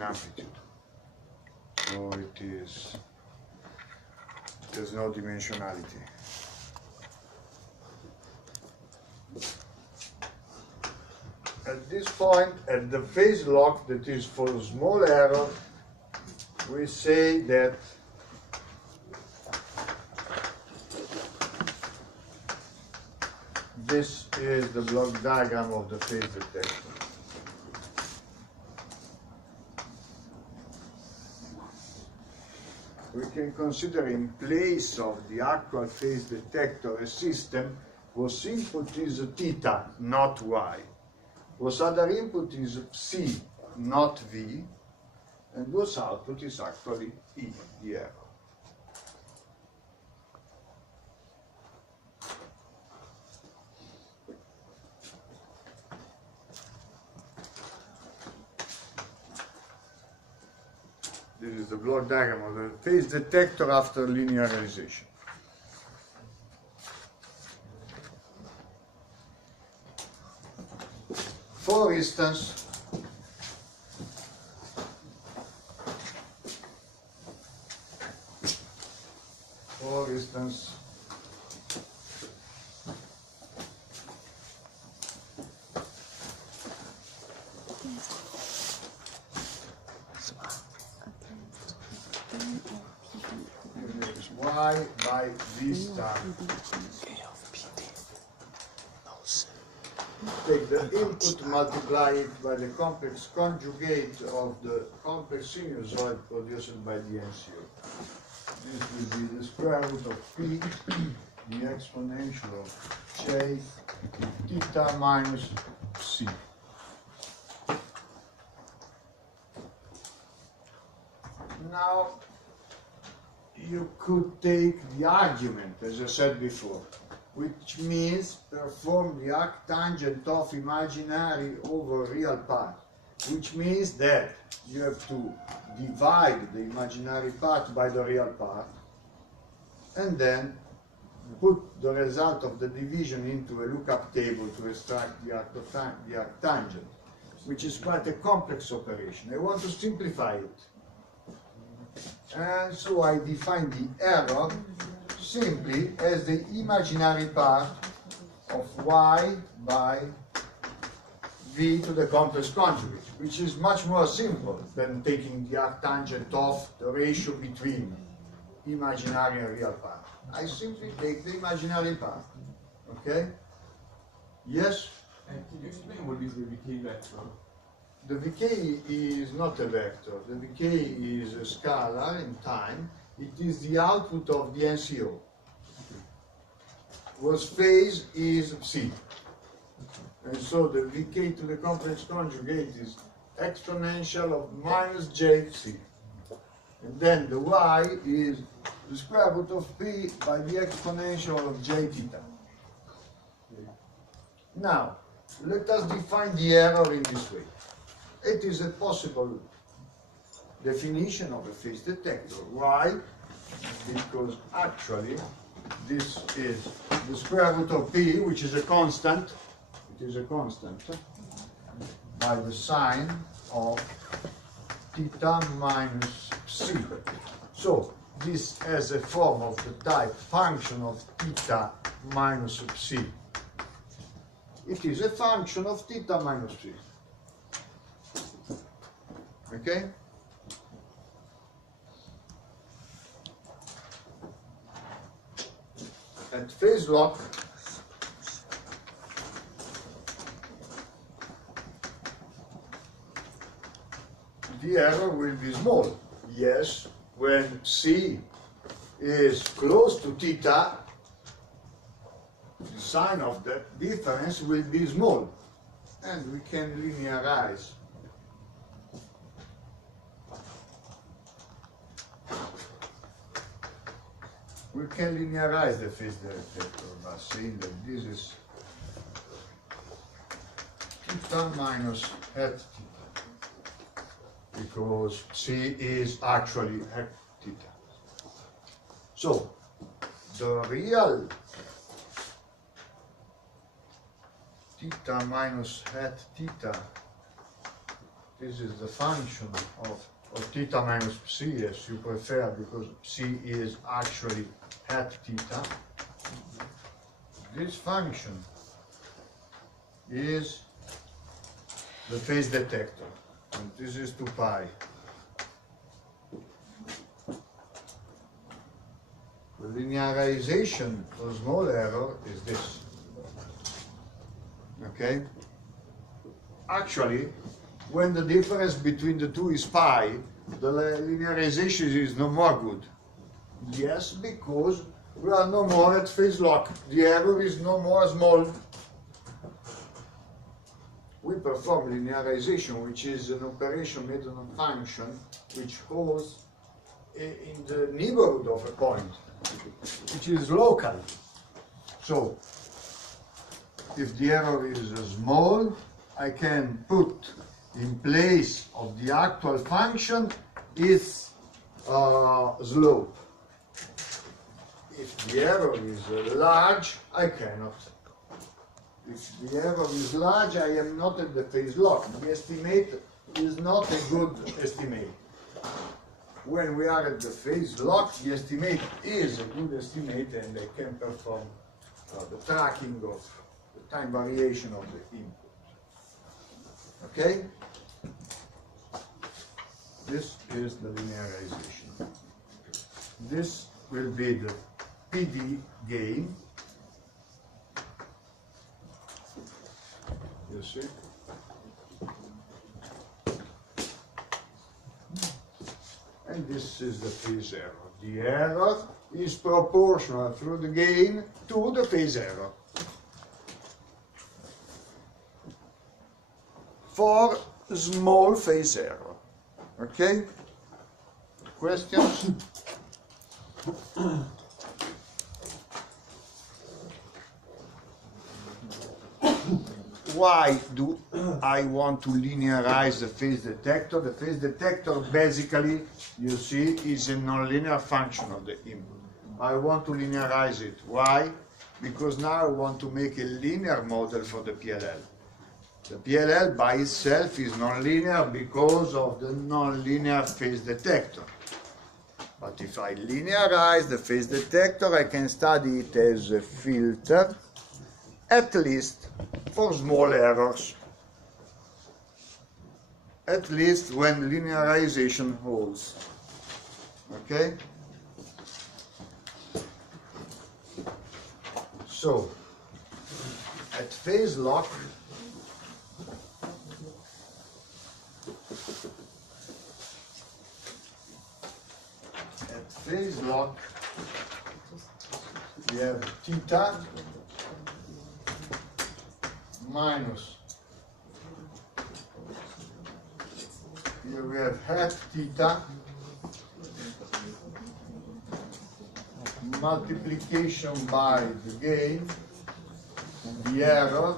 in amplitude. So there's no dimensionality. At this point, at the phase lock, that is for small error, we say that this is the block diagram of the phase detector. We can consider in place of the actual phase detector a system whose input is theta, not y, whose other input is psi, not v, and whose output is actually E, the error. This is the block diagram of the phase detector after linearization. For instance, y by v star. Take the input, multiply it by the complex conjugate of the complex sinusoid produced by the NCO. This will be the square root of p, the exponential of j, theta minus c. Now, you could take the argument, as I said before, which means perform the arctangent of imaginary over real part, which means that you have to divide the imaginary part by the real part, and then put the result of the division into a lookup table to extract the arctangent, which is quite a complex operation. I want to simplify it. And so I define the error simply as the imaginary part of y by v to the complex conjugate, which is much more simple than taking the arctangent of the ratio between imaginary and real part. I simply take the imaginary part. Okay? Yes? And can you explain what is the decay vector? The decay is not a vector. The decay is a scalar in time. It is the output of the NCO, whose phase is psi. And so the decay to the complex conjugate is exponential of minus j psi. And then the y is the square root of p by the exponential of j theta. Now, let us define the error in this way. It is a possible definition of a phase detector. Why? Because actually this is the square root of p, which is a constant. It is a constant by the sine of theta minus psi. So this has a form of the type function of theta minus psi. It is a function of theta minus psi. Okay? At phase lock, the error will be small. Yes, when C is close to theta, the sign of the difference will be small, and we can linearize. We can linearize the phase detector by saying that this is theta minus hat theta, because C is actually hat theta. So the real theta minus hat theta this is the function of theta minus psi, as you prefer, because psi is actually hat theta. This function is the phase detector, and this is 2 pi. The linearization for small error is this. Okay? Actually, when the difference between the two is pi, the linearization is no more good. Yes, because we are no more at phase lock. The error is no more small. We perform linearization, which is an operation made on a function which holds in the neighborhood of a point, which is local. So, if the error is small, I can put in place of the actual function its slope. If the error is large, I cannot. If the error is large, I am not at the phase lock. The estimate is not a good estimate. When we are at the phase lock, the estimate is a good estimate, and I can perform the tracking of the time variation of the input. Okay? This is the linearization. This will be the PD gain. You see? And this is the phase error. The error is proportional through the gain to the phase error. For small phase error. Okay? Questions? Why do I want to linearize the phase detector? The phase detector basically, you see, is a nonlinear function of the input. I want to linearize it. Why? Because now I want to make a linear model for the PLL. The PLL by itself is nonlinear because of the nonlinear phase detector. But if I linearize the phase detector, I can study it as a filter, at least for small errors. At least when linearization holds. Okay? So, at phase lock, we have theta minus, here we have hat theta multiplication by the gain, the error,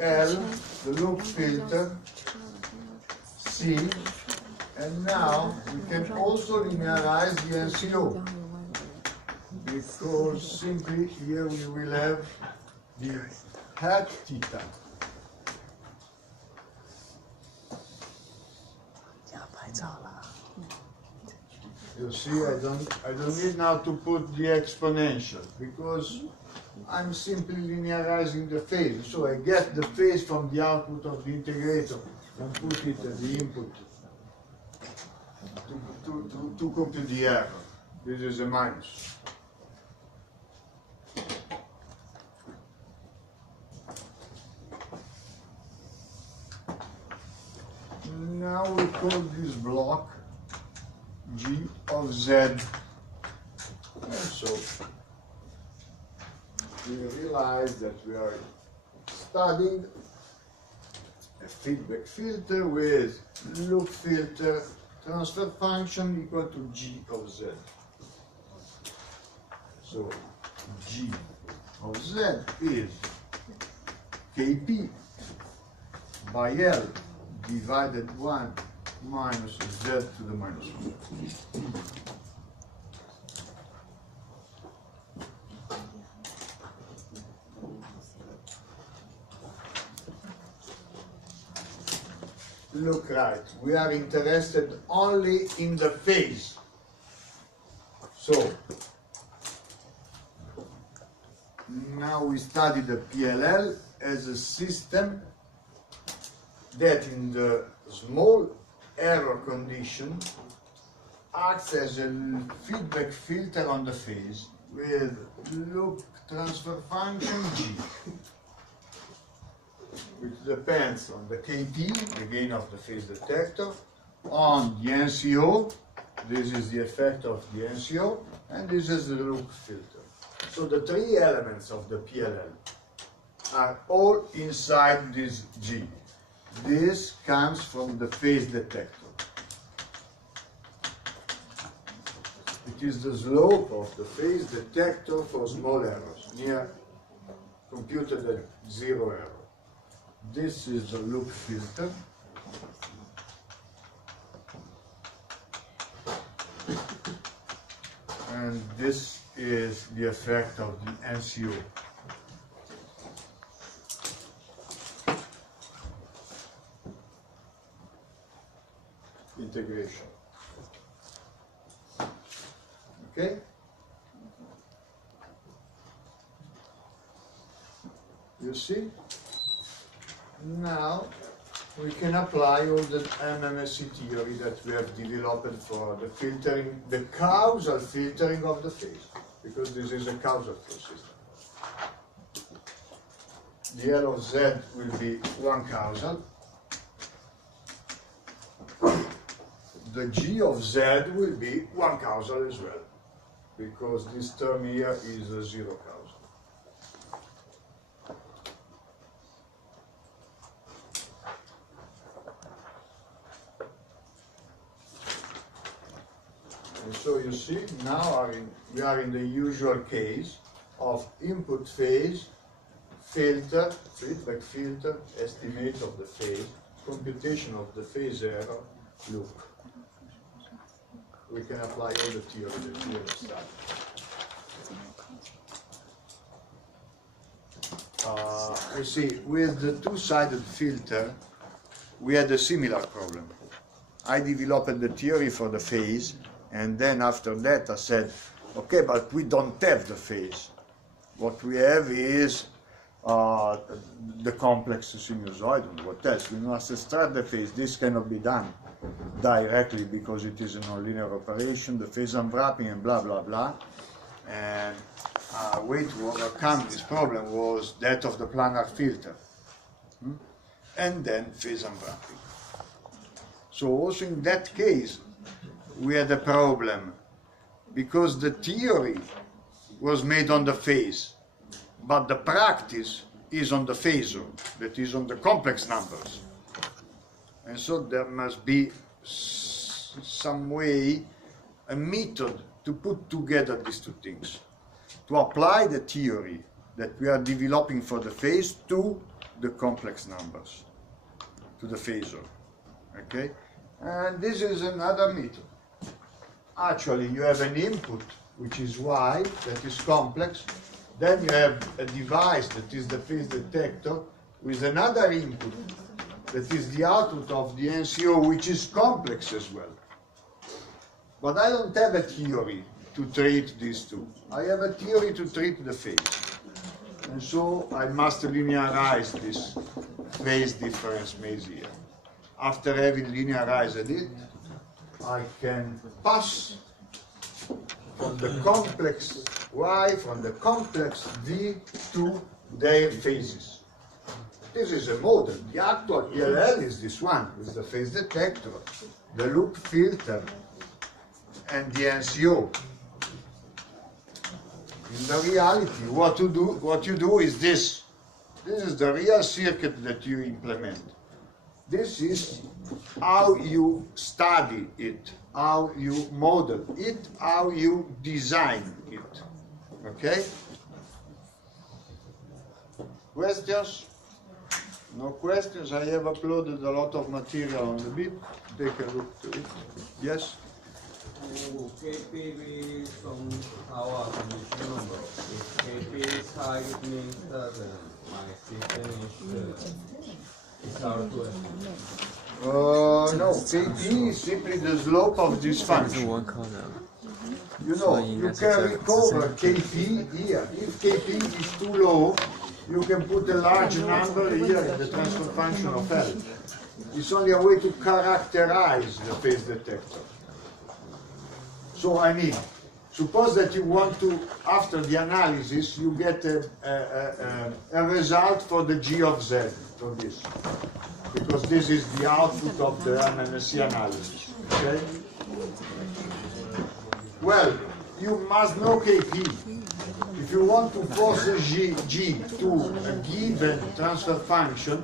L, the loop filter, C, and now we can also linearize the NCO, because simply here we will have the hat theta. You see, I don't need now to put the exponential, because I'm simply linearizing the phase. So I get the phase from the output of the integrator and put it at the input to compute the error. This is a minus. Now we call this block G of Z. And so we realize that we are studying a feedback filter with loop filter transfer function equal to G of Z. So G of Z is Kp by L divided 1 minus Z to the minus 1. look right. We are interested only in the phase. So, now we study the PLL as a system that in the small error condition acts as a feedback filter on the phase with loop transfer function G, which depends on the KT, the gain of the phase detector, on the NCO, this is the effect of the NCO, and this is the loop filter. So the three elements of the PLL are all inside this G. This comes from the phase detector. It is the slope of the phase detector for small errors, near computed at 0 error. This is the loop filter. And this is the effect of the NCO. Integration. Okay? You see? Now we can apply all the MMSE theory that we have developed for the filtering, the causal filtering of the phase, because this is a causal flow system. The L of Z will be one causal. The G of Z will be one causal as well, because this term here is a zero causal. And so you see, now we are in the usual case of input phase, filter, feedback filter, estimate of the phase, computation of the phase error, loop. We can apply all the theory that we have studied. You see, with the two-sided filter, we had a similar problem. I developed the theory for the phase, and then after that I said, okay, but we don't have the phase. What we have is the complex sinusoid, and what else? We must extract the phase. This cannot be done directly because it is a nonlinear operation, the phase unwrapping and blah blah blah. And a way to overcome this problem was that of the planar filter. And then phase unwrapping. So also in that case we had a problem because the theory was made on the phase, but the practice is on the phasor, that is on the complex numbers. And so there must be some way, a method to put together these two things, to apply the theory that we are developing for the phase to the complex numbers, to the phasor. Okay? And this is another method. Actually, you have an input, which is Y, that is complex. Then you have a device that is the phase detector with another input that is the output of the NCO, which is complex as well. But I don't have a theory to treat these two. I have a theory to treat the phase. And so I must linearize this phase difference maze here. After having linearized it, I can pass from the complex Y, from the complex V to their phases. This is a model. The actual PLL is this one, with the phase detector, the loop filter, and the NCO. In the reality, what you do is this. This is the real circuit that you implement. This is how you study it, how you model it, how you design it. Okay? Questions? No questions? I have uploaded a lot of material on the bit. Take a look to it. Yes? KP is from our condition number. If KP is high, it means that my system is hard to estimate. No, Kp is simply the slope of this 是 function. 我考的。 You know, you can recover Kp here. If Kp is too low, you can put a large number here in the transfer function of L. It's only a way to characterize the phase detector. So I mean, suppose that you want to, after the analysis, you get a result for the G of Z for this. Because this is the output of the MNSE analysis. Okay? Well, you must know Kp. If you want to force a G to a given transfer function,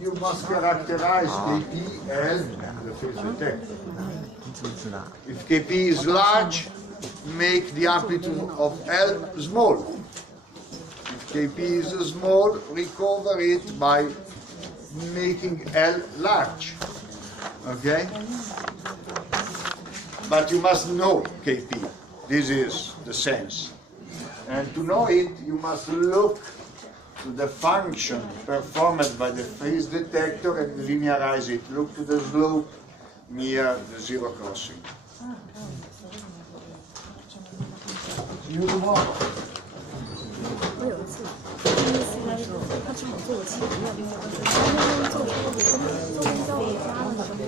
you must characterize Kp as the phase detector. 你知不知道？ If Kp is large, make the amplitude of L small. If Kp is small, recover it by making L large. Okay? But you must know Kp. This is the sense. And to know it, you must look to the function performed by the phase detector and linearize it. Look to the slope near the zero crossing. See you tomorrow. 我有一次，他请我做我企业，做公交我家的时候，